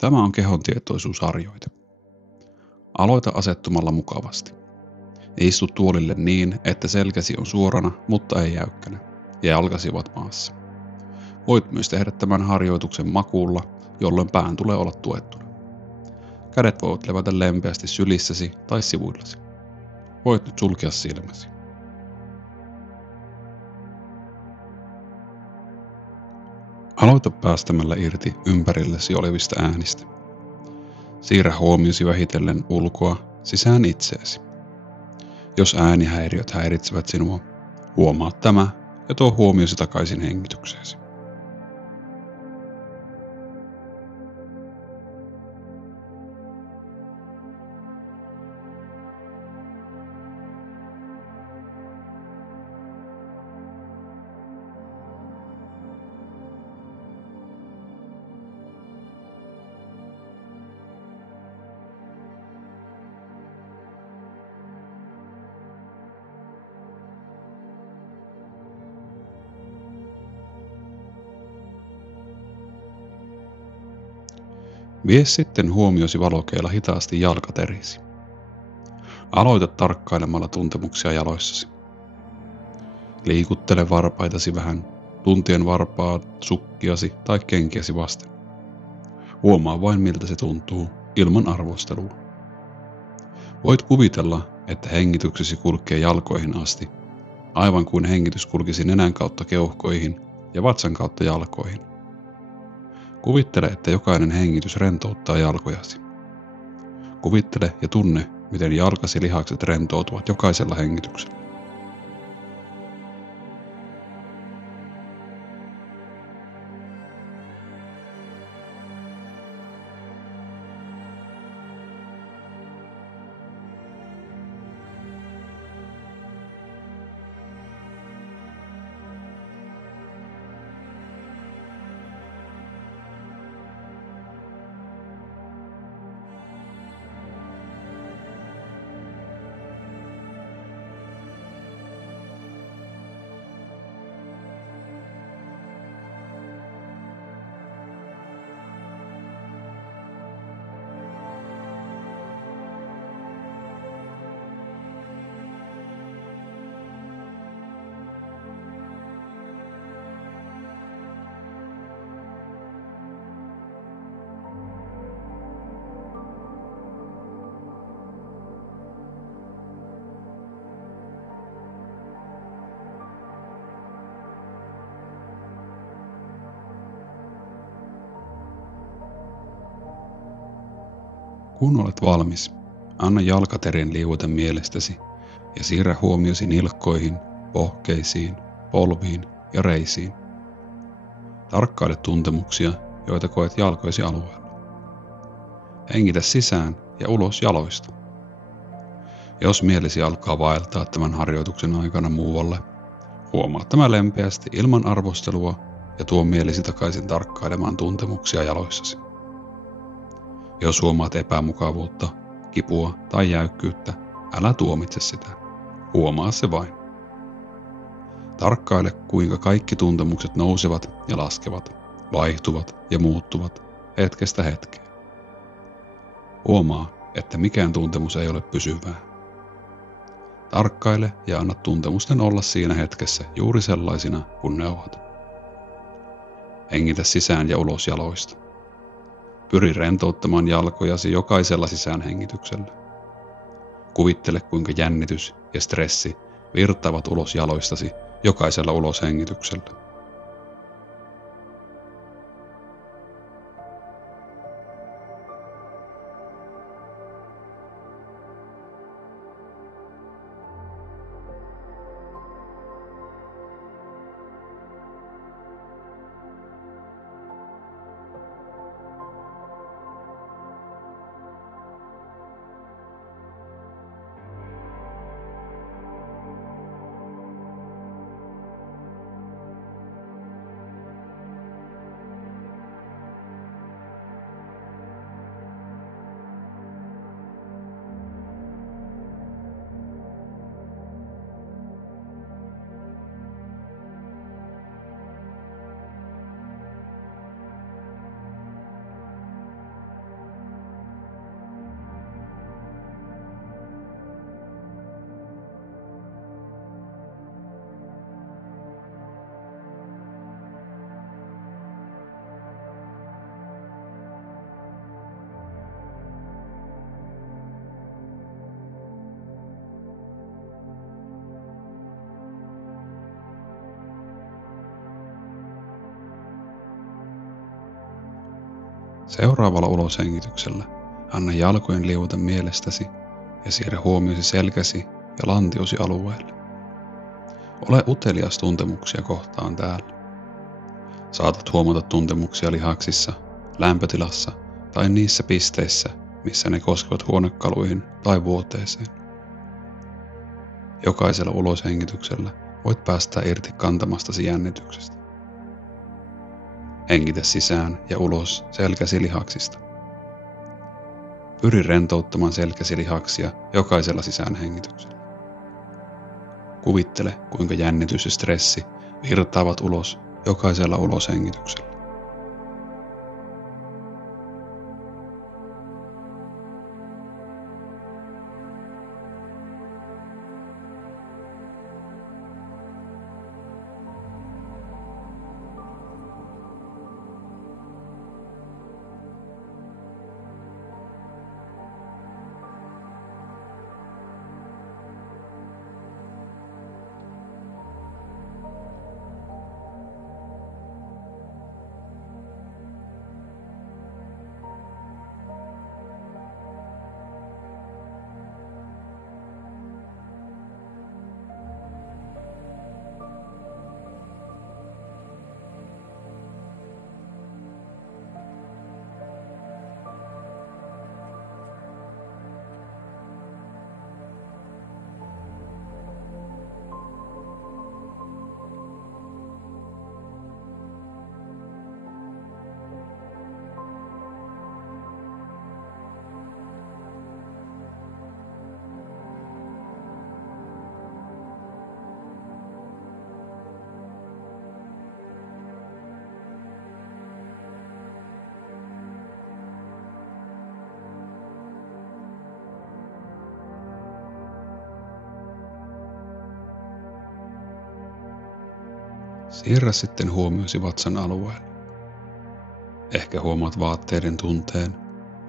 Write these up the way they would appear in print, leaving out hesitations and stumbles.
Tämä on kehontietoisuusharjoite. Aloita asettumalla mukavasti. Istu tuolille niin, että selkäsi on suorana, mutta ei jäykkänä, ja jalkasi ovat maassa. Voit myös tehdä tämän harjoituksen makuulla, jolloin pään tulee olla tuettuna. Kädet voivat levätä lempeästi sylissäsi tai sivuillasi. Voit nyt sulkea silmäsi. Aloita päästämällä irti ympärillesi olevista äänistä. Siirrä huomiosi vähitellen ulkoa sisään itseesi. Jos äänihäiriöt häiritsevät sinua, huomaa tämä ja tuo huomiosi takaisin hengitykseesi. Vie sitten huomiosi valokeilla hitaasti jalkaterisi. Aloita tarkkailemalla tuntemuksia jaloissasi. Liikuttele varpaitasi vähän, tuntien varpaat sukkiasi tai kenkiäsi vasten. Huomaa vain miltä se tuntuu, ilman arvostelua. Voit kuvitella, että hengityksesi kulkee jalkoihin asti, aivan kuin hengitys kulkisi nenän kautta keuhkoihin ja vatsan kautta jalkoihin. Kuvittele, että jokainen hengitys rentouttaa jalkojasi. Kuvittele ja tunne, miten jalkasi lihakset rentoutuvat jokaisella hengityksellä. Kun olet valmis, anna jalkaterien liueta mielestäsi ja siirrä huomiosi nilkkoihin, pohkeisiin, polviin ja reisiin. Tarkkaile tuntemuksia, joita koet jalkoisi alueella. Hengitä sisään ja ulos jaloista. Jos mielesi alkaa vaeltaa tämän harjoituksen aikana muualle, huomaa tämä lempeästi ilman arvostelua ja tuo mielesi takaisin tarkkailemaan tuntemuksia jaloissasi. Jos huomaat epämukavuutta, kipua tai jäykkyyttä, älä tuomitse sitä. Huomaa se vain. Tarkkaile, kuinka kaikki tuntemukset nousevat ja laskevat, vaihtuvat ja muuttuvat hetkestä hetkeen. Huomaa, että mikään tuntemus ei ole pysyvää. Tarkkaile ja anna tuntemusten olla siinä hetkessä juuri sellaisina kuin ne ovat. Hengitä sisään ja ulos jaloista. Pyri rentouttamaan jalkojasi jokaisella sisäänhengityksellä. Kuvittele, kuinka jännitys ja stressi virtaavat ulos jaloistasi jokaisella uloshengityksellä. Seuraavalla uloshengityksellä anna jalkojen liuuta mielestäsi ja siirrä huomiosi selkäsi ja lantiosi alueelle. Ole utelias tuntemuksia kohtaan täällä. Saatat huomata tuntemuksia lihaksissa, lämpötilassa tai niissä pisteissä, missä ne koskevat huonekaluihin tai vuoteeseen. Jokaisella uloshengityksellä voit päästää irti kantamastasi jännityksestä. Hengitä sisään ja ulos selkäsi lihaksista. Pyri rentouttamaan selkäsi lihaksia jokaisella sisäänhengityksellä. Kuvittele, kuinka jännitys ja stressi virtaavat ulos jokaisella uloshengityksellä. Siirrä sitten huomiosi vatsan alueelle. Ehkä huomaat vaatteiden tunteen,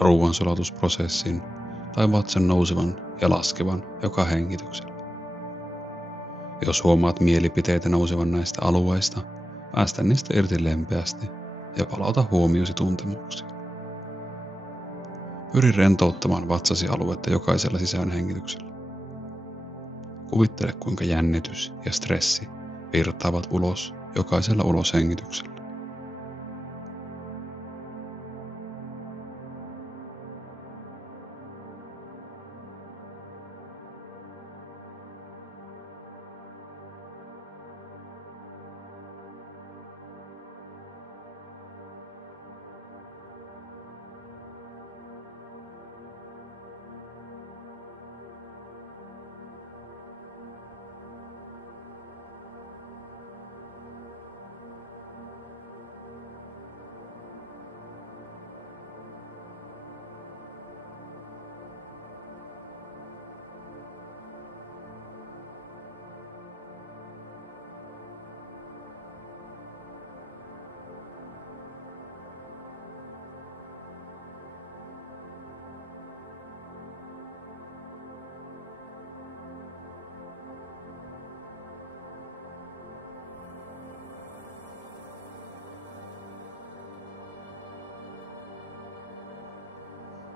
ruoansulatusprosessin tai vatsan nousevan ja laskevan joka hengityksellä. Jos huomaat mielipiteitä nousevan näistä alueista, päästä niistä irti lempeästi ja palauta huomiosi tuntemuksiin. Pyri rentouttamaan vatsasi aluetta jokaisella sisäänhengityksellä. Kuvittele, kuinka jännitys ja stressi virtaavat ulos jokaisella uloshengityksellä.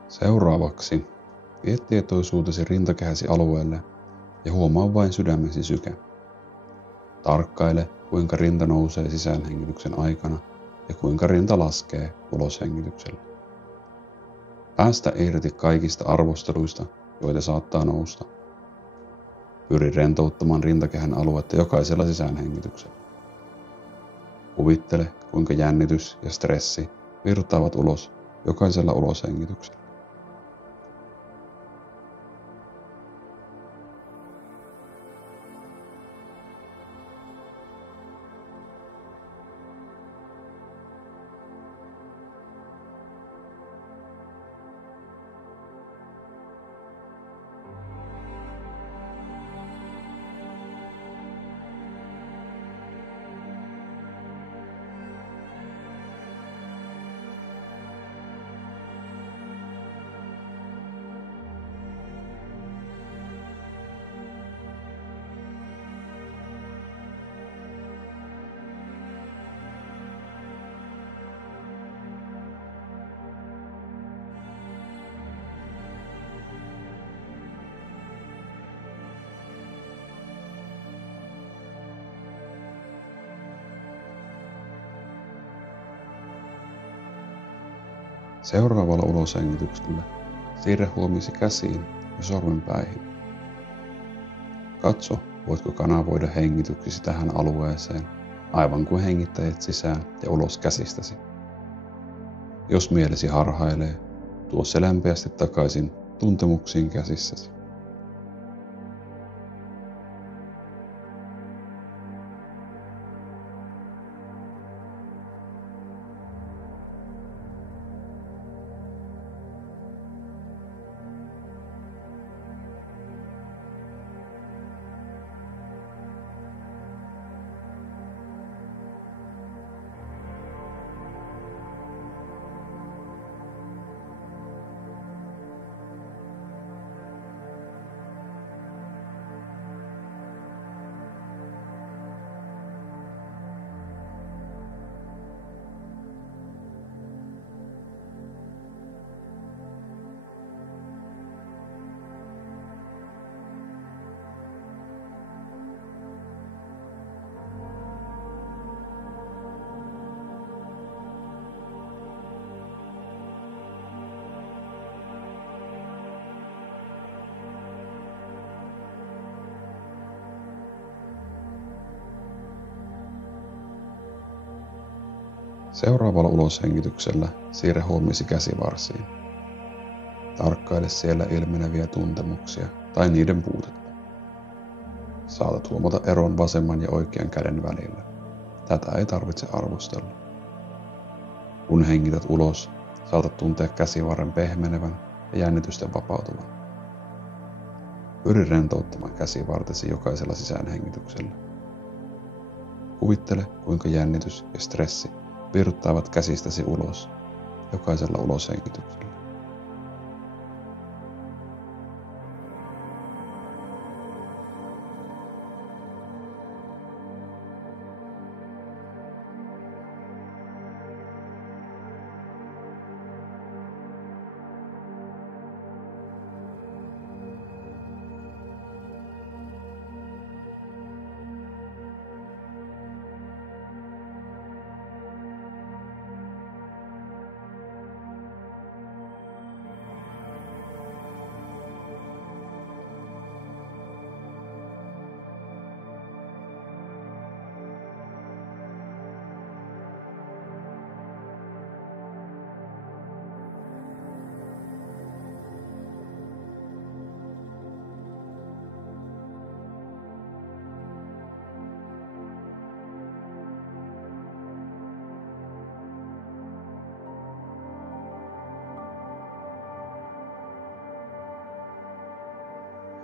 Seuraavaksi vie tietoisuutesi rintakehäsi alueelle ja huomaa vain sydämesi syke. Tarkkaile, kuinka rinta nousee sisäänhengityksen aikana ja kuinka rinta laskee uloshengityksellä. Päästä irti kaikista arvosteluista, joita saattaa nousta. Pyri rentouttamaan rintakehän aluetta jokaisella sisäänhengityksellä. Kuvittele, kuinka jännitys ja stressi virtaavat ulos jokaisella uloshengityksellä. Seuraavalla uloshengityksellä siirrä huomiosi käsiin ja sormenpäihin. Katso, voitko kanavoida hengityksesi tähän alueeseen, aivan kuin hengittäjät sisään ja ulos käsistäsi. Jos mielesi harhailee, tuo se lämpimästi takaisin tuntemuksiin käsissäsi. Seuraavalla uloshengityksellä siirrä huomiosi käsivarsiin. Tarkkaile siellä ilmeneviä tuntemuksia tai niiden puutetta. Saatat huomata eron vasemman ja oikean käden välillä. Tätä ei tarvitse arvostella. Kun hengität ulos, saatat tuntea käsivarren pehmenevän ja jännitysten vapautuvan. Pyri rentouttamaan käsivartesi jokaisella sisäänhengityksellä. Kuvittele, kuinka jännitys ja stressi virtaavat käsistäsi ulos jokaisella uloshengityksellä.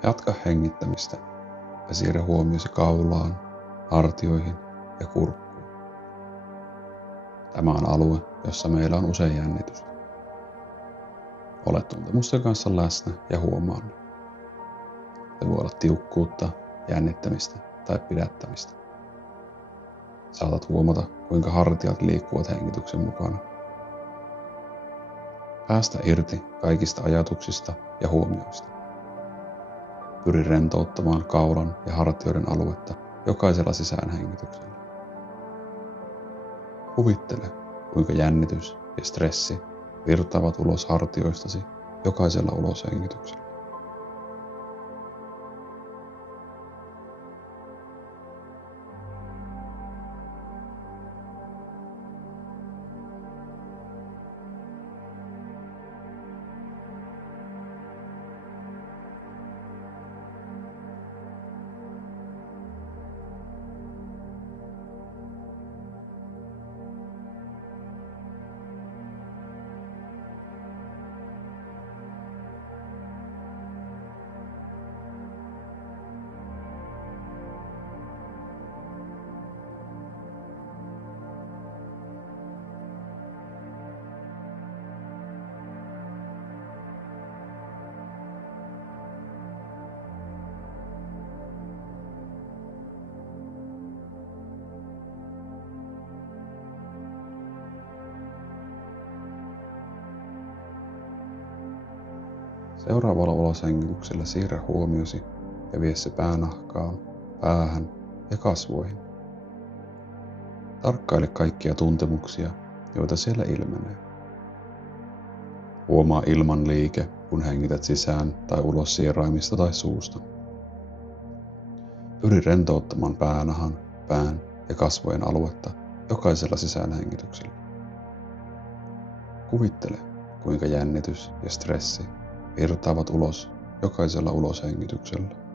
Jatka hengittämistä ja siirrä huomiosi kaulaan, hartioihin ja kurkkuun. Tämä on alue, jossa meillä on usein jännitystä. Ole tuntemusten kanssa läsnä ja huomaa ne. Se voi olla tiukkuutta, jännittämistä tai pidättämistä. Saatat huomata, kuinka hartiat liikkuvat hengityksen mukana. Päästä irti kaikista ajatuksista ja huomioista. Pyri rentouttamaan kaulan ja hartioiden aluetta jokaisella sisäänhengityksellä. Kuvittele, kuinka jännitys ja stressi virtaavat ulos hartioistasi jokaisella uloshengityksellä. Seuraavalla uloshengityksellä siirrä huomiosi ja vie se päänahkaan, päähän ja kasvoihin. Tarkkaile kaikkia tuntemuksia, joita siellä ilmenee. Huomaa ilman liike, kun hengität sisään tai ulos sieraimista tai suusta. Pyri rentouttamaan päänahan, pään ja kasvojen aluetta jokaisella sisäänhengityksellä. Kuvittele, kuinka jännitys ja stressi virtaavat ulos jokaisella uloshengityksellä.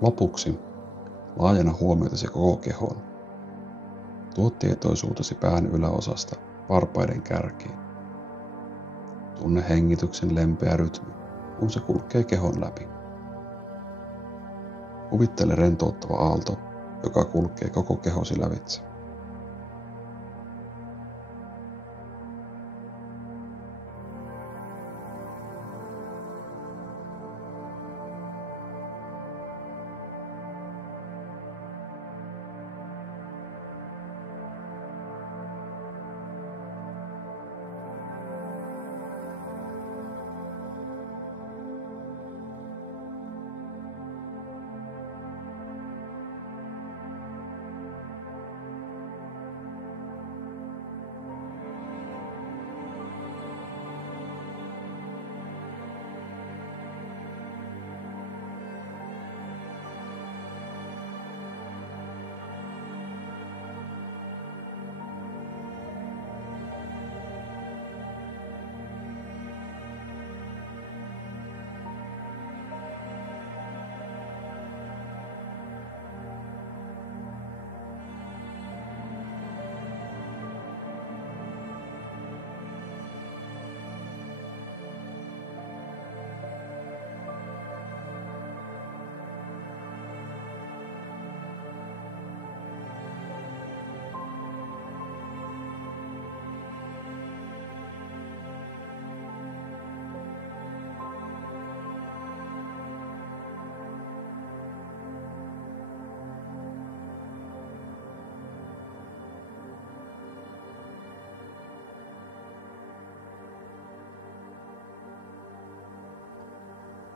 Lopuksi laajenna huomiotasi koko kehoon. Tuo tietoisuutesi pään yläosasta varpaiden kärkiin. Tunne hengityksen lempeä rytmi, kun se kulkee kehon läpi. Kuvittele rentouttava aalto, joka kulkee koko kehosi lävitse.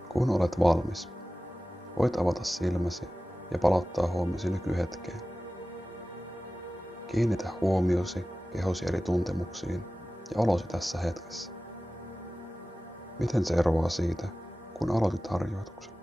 Kun olet valmis, voit avata silmäsi ja palauttaa huomiosi nykyhetkeen. Kiinnitä huomiosi kehosi eri tuntemuksiin ja olosi tässä hetkessä. Miten se eroaa siitä, kun aloitit harjoituksen?